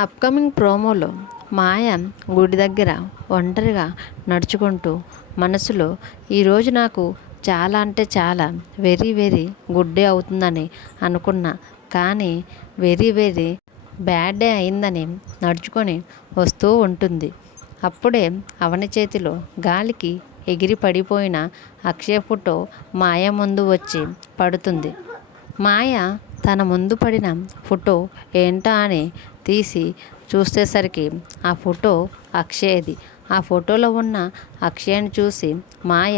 Upcoming ప్రోమోలో మాయ గుడి దగ్గర ఒంటరిగా నడుచుకుంటూ మనసులో ఈరోజు నాకు చాలా అంటే చాలా వెరీ వెరీ గుడ్ డే అవుతుందని అనుకున్నా, కానీ వెరీ వెరీ బ్యాడ్ డే అయిందని నడుచుకొని వస్తూ ఉంటుంది. అప్పుడే అవని చేతిలో గాలికి ఎగిరి పడిపోయిన అక్షయ్ ఫోటో మాయ ముందు వచ్చి పడుతుంది. మాయ తన ముందు పడిన ఫోటో ఏంటా అని తీసి చూసేసరికి ఆ ఫోటో అక్షయ్ది. ఆ ఫోటోలో ఉన్న అక్షయ్ని చూసి మాయ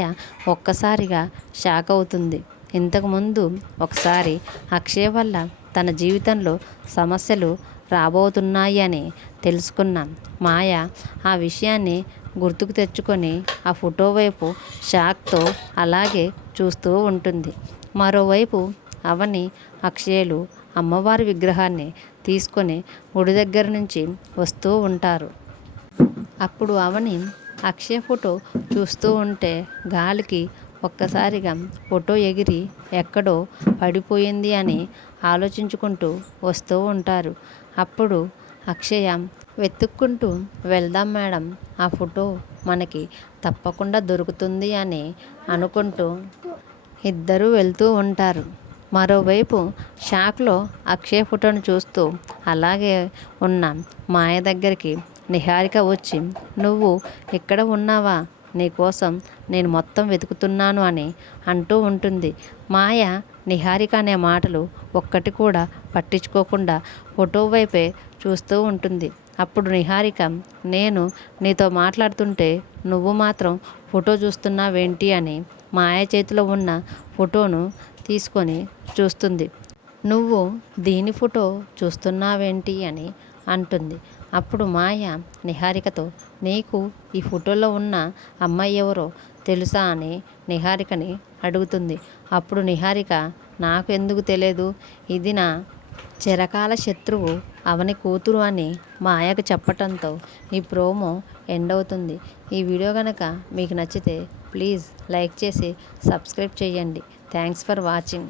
ఒక్కసారిగా షాక్ అవుతుంది. ఇంతకుముందు ఒకసారి అక్షయ్ వల్ల తన జీవితంలో సమస్యలు రాబోతున్నాయి అని తెలుసుకున్న మాయ ఆ విషయాన్ని గుర్తుకు తెచ్చుకొని ఆ ఫోటో వైపు షాక్తో అలాగే చూస్తూ ఉంటుంది. మరోవైపు అవని, అక్షయ్లు అమ్మవారి విగ్రహాన్ని తీసుకొని గుడి దగ్గర నుంచి వస్తూ ఉంటారు. అప్పుడు అవని అక్షయ్ ఫోటో చూస్తూ ఉంటే గాలికి ఒక్కసారిగా ఫోటో ఎగిరి ఎక్కడో పడిపోయింది అని ఆలోచించుకుంటూ వస్తూ ఉంటారు. అప్పుడు అక్షయ, వెతుక్కుంటూ వెళ్దాం మేడం, ఆ ఫోటో మనకి తప్పకుండా దొరుకుతుంది అని అనుకుంటూ ఇద్దరూ వెళ్తూ ఉంటారు. మరోవైపు షాక్లో అక్షయ్ ఫోటోను చూస్తూ అలాగే ఉన్న మాయ దగ్గరికి నిహారిక వచ్చి, నువ్వు ఇక్కడ ఉన్నావా, నీకోసం నేను మొత్తం వెతుకుతున్నాను అని అంటూ ఉంటుంది. మాయ నిహారిక అనే మాటలు ఒక్కటి కూడా పట్టించుకోకుండా ఫోటో వైపే చూస్తూ ఉంటుంది. అప్పుడు నిహారిక, నేను నీతో మాట్లాడుతుంటే నువ్వు మాత్రం ఫోటో చూస్తున్నావేంటి అని మాయ చేతిలో ఉన్న ఫోటోను తీసుకొని చూస్తుంది. నువ్వు దీని ఫోటో చూస్తున్నావేంటి అని అంటుంది. అప్పుడు మాయ నిహారికతో, నీకు ఈ ఫోటోలో ఉన్న అమ్మాయి ఎవరో తెలుసా అని నిహారికని అడుగుతుంది. అప్పుడు నిహారిక, నాకు ఎందుకు తెలియదు, ఇది నా చిరకాల శత్రువు అవని కూతురు అని మాయకు చెప్పటంతో ఈ ప్రోమో ఎండ్ అవుతుంది. ఈ వీడియో కనుక మీకు నచ్చితే ప్లీజ్ లైక్ చేసి సబ్స్క్రైబ్ చేయండి. Thanks for watching.